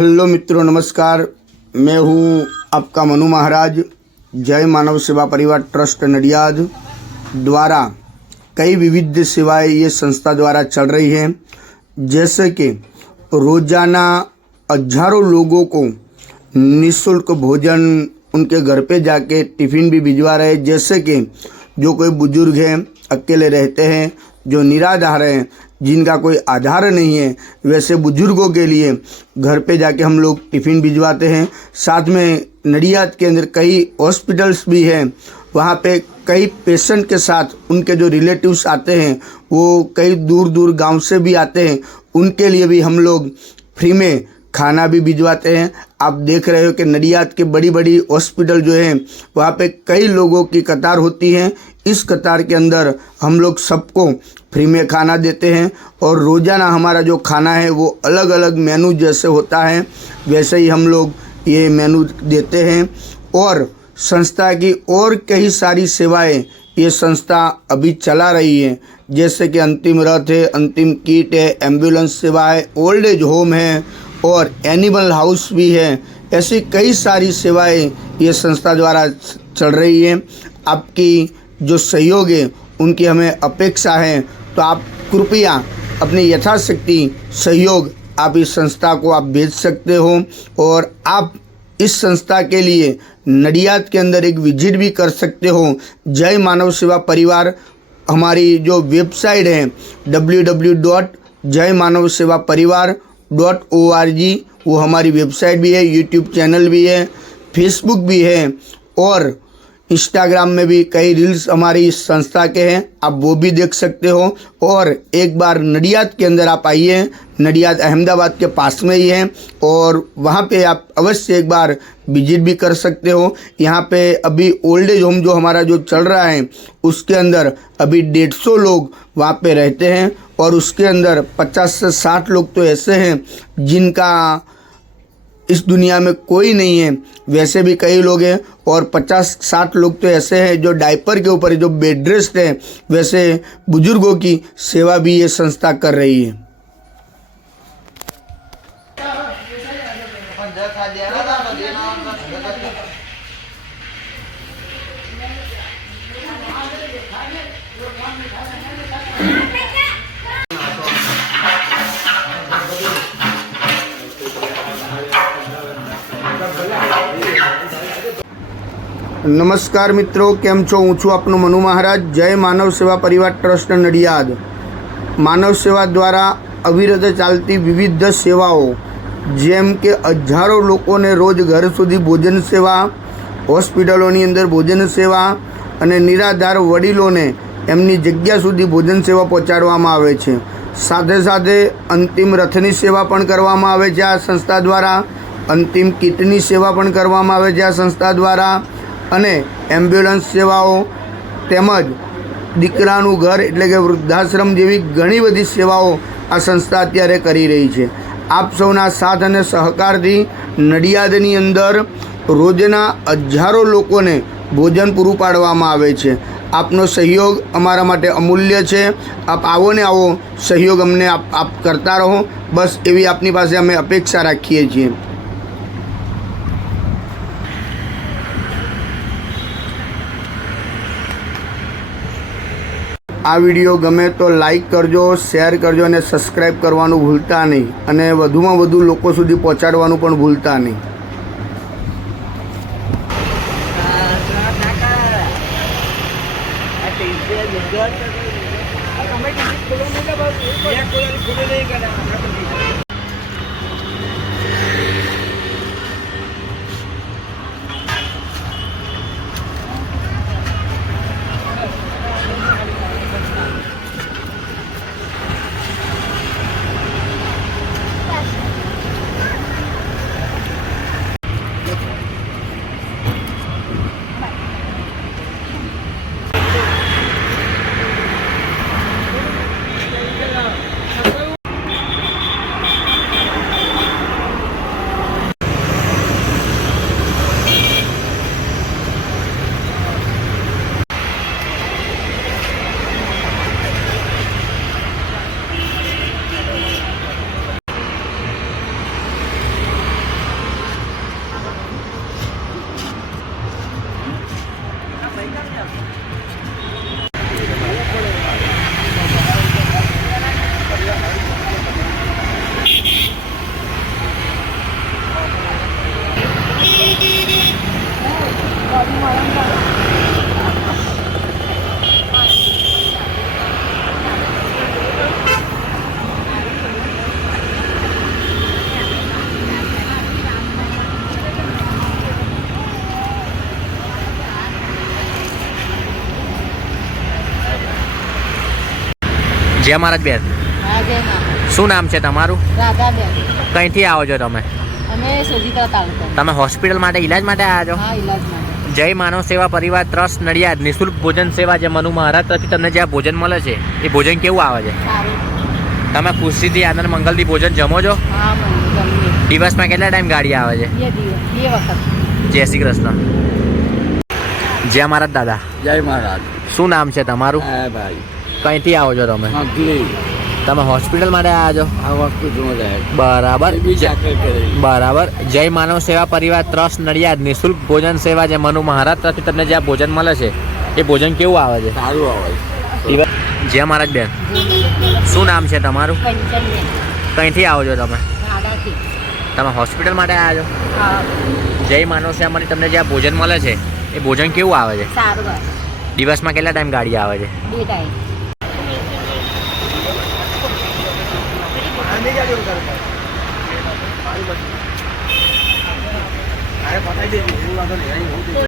Hello मित्रों, नमस्कार। मैं हूँ आपका मनु महाराज। जय मानव सेवा परिवार ट्रस्ट नडियाद द्वारा कई विविध सेवाएं ये संस्था द्वारा चल रही हैं, जैसे कि रोज़ाना हजारों लोगों को निःशुल्क भोजन उनके घर पे जाके टिफ़िन भी भिजवा रहे हैं। जैसे कि जो कोई बुजुर्ग हैं, अकेले रहते हैं, जो निराधार हैं, जिनका कोई आधार नहीं है, वैसे बुजुर्गों के लिए घर पे जाके हम लोग टिफ़िन भिजवाते हैं। साथ में नडियाद के अंदर कई हॉस्पिटल्स भी हैं, वहाँ पे कई पेशेंट के साथ उनके जो रिलेटिव्स आते हैं, वो कई दूर दूर गांव से भी आते हैं, उनके लिए भी हम लोग फ्री में खाना भी भिजवाते हैं। आप देख रहे हो कि नडियाद के बड़ी बड़ी हॉस्पिटल जो है, वहाँ पे कई लोगों की कतार होती है। इस कतार के अंदर हम लोग सबको फ्री में खाना देते हैं और रोज़ाना हमारा जो खाना है वो अलग अलग मेनू जैसे होता है वैसे ही हम लोग ये मेनू देते हैं। और संस्था की और कई सारी सेवाएं ये संस्था अभी चला रही है, जैसे कि अंतिम रथ है, अंतिम किट है, एम्बुलेंस सेवा है, ओल्ड एज होम है और एनिमल हाउस भी है। ऐसी कई सारी सेवाएं ये संस्था द्वारा चल रही है। आपकी जो सहयोग है उनकी हमें अपेक्षा है, तो आप कृपया अपनी यथाशक्ति सहयोग आप इस संस्था को आप भेज सकते हो। और आप इस संस्था के लिए नडियाद के अंदर एक विजिट भी कर सकते हो। जय मानव सेवा परिवार हमारी जो वेबसाइट है www.jaymanavsevaparivar.org, वो हमारी वेबसाइट भी है, यूट्यूब चैनल भी है, फेसबुक भी है और इंस्टाग्राम में भी कई रील्स हमारी इस संस्था के हैं, आप वो भी देख सकते हो। और एक बार नडियाद के अंदर आप आइए, नडियाद अहमदाबाद के पास में ही है और वहाँ पे आप अवश्य एक बार विजिट भी कर सकते हो। यहाँ पे अभी ओल्ड एज होम जो हमारा जो चल रहा है उसके अंदर अभी 150 लोग वहाँ पे रहते हैं और उसके अंदर 50 से 60 लोग तो ऐसे हैं जिनका इस दुनिया में कोई नहीं है, वैसे भी कई लोग हैं। और 50-60 लोग तो ऐसे हैं जो डायपर के ऊपर जो बेड रेस्ट है, वैसे बुजुर्गों की सेवा भी ये संस्था कर रही है। नमस्कार मित्रों, केम छो? हूँ छूँ आपनो मनु महाराज। जय मानव सेवा परिवार ट्रस्ट नडियाद मानव सेवा द्वारा अविरत चालती विविध सेवाओं, जेम के हजारों लोकोने रोज घर सुधी भोजन सेवा, होस्पिटलोनी अंदर भोजन सेवा अने निराधार वडीलोने एमनी जग्या सुधी भोजन सेवा पहोंचाडवामां आवे छे। साथे साथे अंतिम रथनी सेवा पण करवामां आवे छे आ संस्था द्वारा, अंतिम किटनी सेवा पण करवामां आवे छे आ संस्था द्वारा અને એમ્બ્યુલન્સ સેવાઓ તેમજ દીકરાનું ઘર એટલે કે વૃદ્ધાશ્રમ જેવી ઘણી બધી સેવાઓ આ સંસ્થા અત્યારે કરી રહી છે। આપ સૌના સાથ અને સહકારથી નડિયાદની અંદર રોજના હજારો લોકોને ભોજન પૂરું પાડવામાં આવે છે। આપનો સહયોગ અમારા માટે અમૂલ્ય છે। આપ આવો ને આવો સહયોગ અમને આપ કરતા રહો, બસ એવી આપની પાસે અમે અપેક્ષા રાખીએ છીએ। આ વિડીયો ગમે તો લાઈક કરજો, શેર કરજો અને સબસ્ક્રાઈબ કરવાનું ભૂલતા નહીં અને વધુમાં વધુ લોકો સુધી પહોંચાડવાનું પણ ભૂલતા નહીં। જય મહારાજ બેન, શું નામ છે તમારું? રાધાબેન. કઈથી આવો છો તમે? અમે સોજીત્રા તાલુકા. તમે હોસ્પિટલ માટે ઈલાજ માટે આવ્યા છો? હા, ઈલાજ માટે. જય માનવ સેવા પરિવાર ટ્રસ્ટ નડિયાદ નિઃશુલ્ક ભોજન સેવા જે મનુ મહારાજ તરફથી તમને જે આ ભોજન મળે છે એ ભોજન કેવું આવે છે? સારું. તમે ખુશીથી આનંદ મંગલથી ભોજન જમો છો? હા, મને ગમે. દિવસમાં કેટલા ટાઈમ ગાડી આવે છે? 2 દિવસ, 2 વખત. જય શ્રી કૃષ્ણ. જય મહારાજ દાદા, જય મહારાજ. શું નામ છે તમારું? હા ભાઈ, કઈથી આવો છો તમે? અગલી તમે હોસ્પિટલ માટે આવ્યા છો? આ હોસ્પિટલમાં જાય બરાબર. બી ચાકર કરે. બરાબર. જય માનવ સેવા પરિવાર ટ્રસ્ટ નડિયાદ નિઃશુલ્ક ભોજન સેવા જે મનુ મહારાજ તરફથી તમને જે આ ભોજન મળે છે એ ભોજન કેવું આવે છે? સારું આવે. જય મહારાજ બેન, શું નામ છે તમારું? પંચમી. કઈથી આવો છો તમે? રાધાથી. તમે હોસ્પિટલ માટે આવ્યા છો? હા. જય માનવ સેવામાંથી તમને જે આ ભોજન મળે છે એ ભોજન કેવું આવે છે? સારું આવે. દિવસમાં કેટલા ટાઈમ ગાડી આવે છે? 2 ટાઈમ. અરે પતાઈ દેજો, એવું વાંધો નહીં.